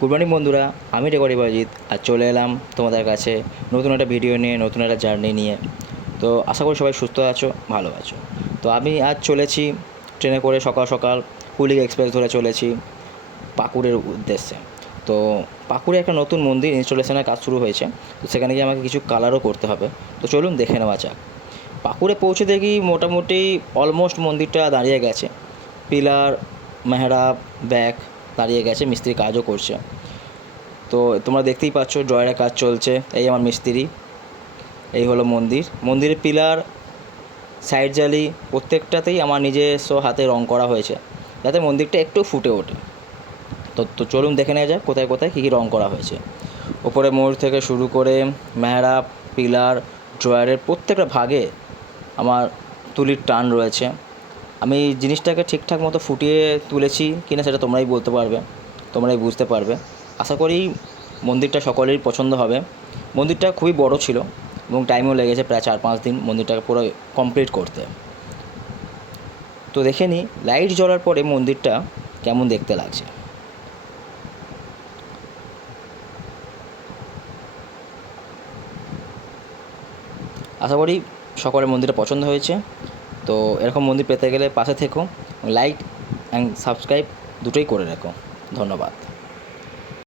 Good morning বন্ধুরা, আমি record Ajit আর চলে এলাম তোমাদের কাছে নতুন একটা ভিডিও নিয়ে, নতুন একটা জার্নি নিয়ে। তো আশা করি সবাই সুস্থ আছো, ভালো আছো। তো আমি আজ চলেছি ট্রেনে করে, সকাল সকাল হুলিক এক্সপ্রেস ধরে চলেছি পাকুড়ের উদ্দেশ্যে। তো পাকুড়ে একটা নতুন মন্দির ইনস্টলেশনের কাজ শুরু হয়েছে, তো সেখানে গিয়ে আমাকে কিছু কালারও করতে হবে। তো চলুন দেখে নেওয়া যাক। পাকুড়ে পৌঁছে দেখি মোটামুটি অলমোস্ট মন্দিরটা দাঁড়িয়ে গেছে। পিলার, মেহরাব, ব্যাক দাঁড়িয়ে গেছে, মিস্ত্রি কাজও করছে। তো তোমরা দেখতেই পাচ্ছ জয়ের কাজ চলছে। এই আমার মিস্ত্রি, এই হলো মন্দির। মন্দিরের পিলার, সাইড জালি প্রত্যেকটাতেই আমার নিজস্ব হাতে রং করা হয়েছে, যাতে মন্দিরটা একটু ফুটে ওঠে। তো চলুন দেখে নেওয়া যাক কোথায় কোথায় কী কী রং করা হয়েছে। ওপরে ময়ূর থেকে শুরু করে মেহরাব, পিলার, ড্রয়ারের প্রত্যেকটা ভাগে আমার তুলির টান রয়েছে। আমি জিনিসটাকে ঠিকঠাক মতো ফুটিয়ে তুলেছি কিনা সেটা তোমরাই বলতে পারবে, তোমরাই বুঝতে পারবে। আশা করি মন্দিরটা সকলেরই পছন্দ হবে। মন্দিরটা খুবই বড় ছিল এবং টাইমও লেগেছে প্রায় 4-5 দিন মন্দিরটাকে পুরো কমপ্লিট করতে। তো দেখে নিই লাইট জ্বলার পরে মন্দিরটা কেমন দেখতে লাগছে। আশা করি সকলের মন্দিরটা পছন্দ হয়েছে। তো এরকম মন্দির পেতে গেলে পাশে থেকো, লাইক অ্যান্ড সাবস্ক্রাইব দুটোই করে রেখো। ধন্যবাদ।